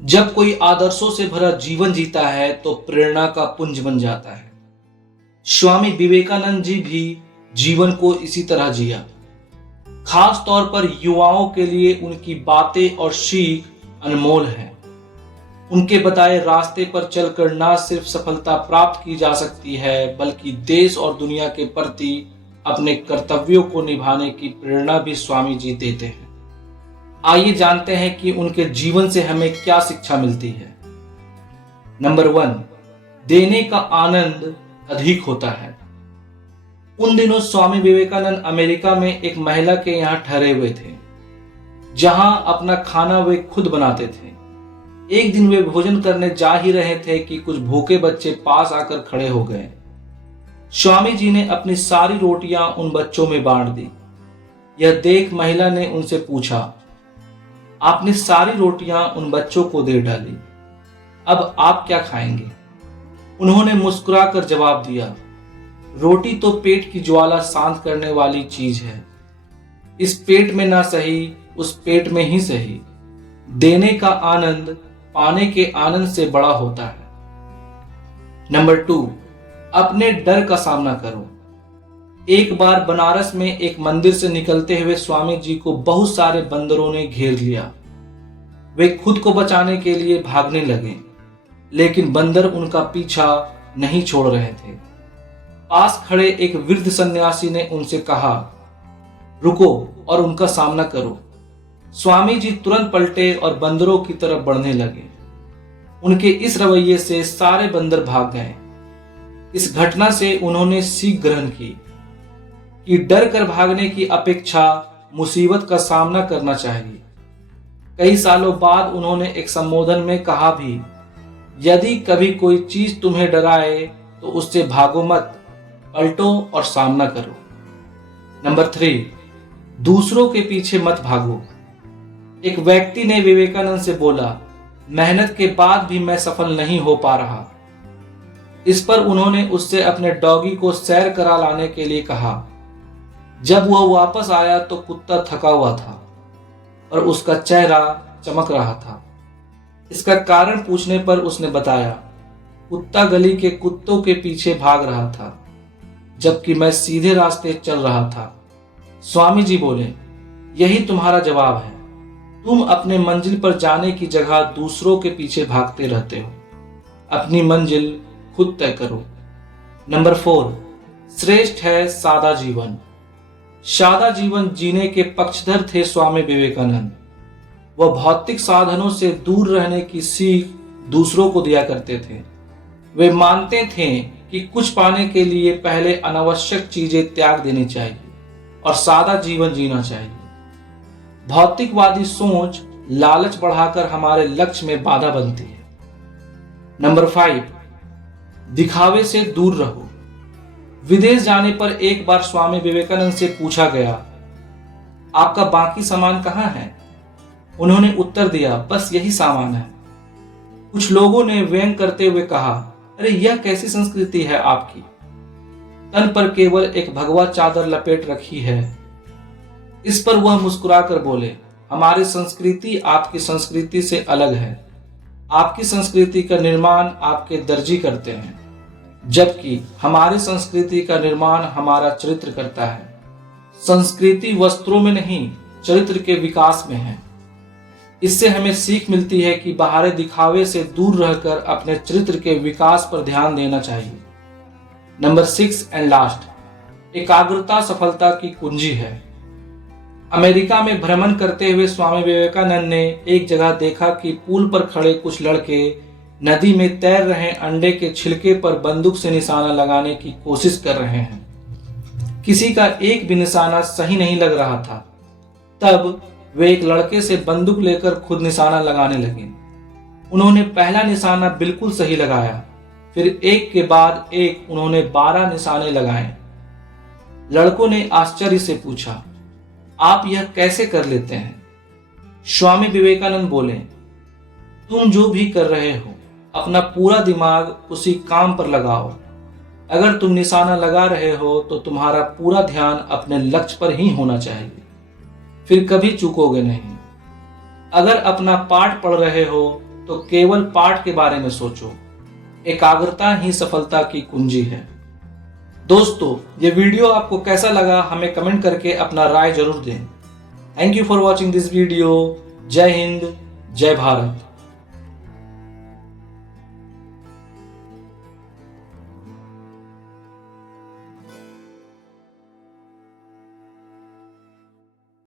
जब कोई आदर्शों से भरा जीवन जीता है तो प्रेरणा का पुंज बन जाता है। स्वामी विवेकानंद जी भी जीवन को इसी तरह जिया। खास तौर पर युवाओं के लिए उनकी बातें और सीख अनमोल है। उनके बताए रास्ते पर चलकर न सिर्फ सफलता प्राप्त की जा सकती है, बल्कि देश और दुनिया के प्रति अपने कर्तव्यों को निभाने की प्रेरणा भी स्वामी जी देते हैं। आइए जानते हैं कि उनके जीवन से हमें क्या शिक्षा मिलती है। नंबर 1, देने का आनंद अधिक होता है। उन दिनों स्वामी विवेकानंद अमेरिका में एक महिला के यहाँ ठहरे हुए थे, जहां अपना खाना वे खुद बनाते थे। एक दिन वे भोजन करने जा ही रहे थे कि कुछ भूखे बच्चे पास आकर खड़े हो गए। स्वामी जी ने अपनी सारी रोटियां उन बच्चों में बांट दी। यह देख महिला ने उनसे पूछा, आपने सारी रोटियां उन बच्चों को दे डाली, अब आप क्या खाएंगे? उन्होंने मुस्कुराकर जवाब दिया, रोटी तो पेट की ज्वाला शांत करने वाली चीज है। इस पेट में ना सही, उस पेट में ही सही। देने का आनंद पाने के आनंद से बड़ा होता है। नंबर 2, अपने डर का सामना करो। एक बार बनारस में एक मंदिर से निकलते हुए स्वामी जी को बहुत सारे बंदरों ने घेर लिया। वे खुद को बचाने के लिए भागने लगे, लेकिन बंदर उनका पीछा नहीं छोड़ रहे थे। पास खड़े एक वृद्ध सन्यासी ने उनसे कहा, रुको और उनका सामना करो। स्वामी जी तुरंत पलटे और बंदरों की तरफ बढ़ने लगे। उनके इस रवैये से सारे बंदर भाग गए। इस घटना से उन्होंने सीख ग्रहण की कि डर कर भागने की अपेक्षा मुसीबत का सामना करना चाहिए। कई सालों बाद उन्होंने एक संबोधन में कहा भी, यदि कभी कोई चीज तुम्हें डराए तो उससे भागो मत, पलटो और सामना करो। नंबर 3, दूसरों के पीछे मत भागो। एक व्यक्ति ने विवेकानंद से बोला, मेहनत के बाद भी मैं सफल नहीं हो पा रहा। इस पर उन्होंने उससे अपने डॉगी को सैर करा लाने के लिए कहा। जब वह वापस आया तो कुत्ता थका हुआ था और उसका चेहरा चमक रहा था। इसका कारण पूछने पर उसने बताया, कुत्ता गली के कुत्तों के पीछे भाग रहा था, जबकि मैं सीधे रास्ते चल रहा था। स्वामी जी बोले, यही तुम्हारा जवाब है। तुम अपने मंजिल पर जाने की जगह दूसरों के पीछे भागते रहते हो। अपनी मंजिल खुद तय करो। नंबर 4, श्रेष्ठ है सादा जीवन। सादा जीवन जीने के पक्षधर थे स्वामी विवेकानंद। वह भौतिक साधनों से दूर रहने की सीख दूसरों को दिया करते थे। वे मानते थे कि कुछ पाने के लिए पहले अनावश्यक चीजें त्याग देनी चाहिए और सादा जीवन जीना चाहिए। भौतिकवादी सोच लालच बढ़ाकर हमारे लक्ष्य में बाधा बनती है। नंबर 5, दिखावे से दूर रहो। विदेश जाने पर एक बार स्वामी विवेकानंद से पूछा गया, आपका बाकी सामान कहाँ है? उन्होंने उत्तर दिया, बस यही सामान है। कुछ लोगों ने व्यंग करते हुए कहा, अरे यह कैसी संस्कृति है आपकी? तन पर केवल एक भगवा चादर लपेट रखी है। इस पर वह मुस्कुराकर बोले, हमारी संस्कृति आपकी संस्कृति से अलग है। आपकी संस्कृति का निर्माण आपके दर्जी करते हैं, जबकि हमारी संस्कृति का निर्माण हमारा चरित्र करता है। संस्कृति वस्त्रों में नहीं, चरित्र के विकास में है। इससे हमें सीख मिलती है कि बाहरी दिखावे से दूर रहकर अपने चरित्र के विकास पर ध्यान देना चाहिए। नंबर 6 एंड लास्ट, एकाग्रता सफलता की कुंजी है। अमेरिका में भ्रमण करते हुए स्वामी विवेकानंद ने एक जगह देखा कि पुल पर खड़े कुछ लड़के नदी में तैर रहे अंडे के छिलके पर बंदूक से निशाना लगाने की कोशिश कर रहे हैं। किसी का एक भी निशाना सही नहीं लग रहा था। तब वे एक लड़के से बंदूक लेकर खुद निशाना लगाने लगे। उन्होंने पहला निशाना बिल्कुल सही लगाया, फिर एक के बाद एक उन्होंने 12 निशाने लगाए। लड़कों ने आश्चर्य से पूछा, आप यह कैसे कर लेते हैं? स्वामी विवेकानंद बोले, तुम जो भी कर रहे हो अपना पूरा दिमाग उसी काम पर लगाओ। अगर तुम निशाना लगा रहे हो तो तुम्हारा पूरा ध्यान अपने लक्ष्य पर ही होना चाहिए, फिर कभी चूकोगे नहीं। अगर अपना पाठ पढ़ रहे हो तो केवल पाठ के बारे में सोचो। एकाग्रता ही सफलता की कुंजी है। दोस्तों, ये वीडियो आपको कैसा लगा हमें कमेंट करके अपना राय जरूर दें। Thank you for watching this video. जय हिंद, जय भारत।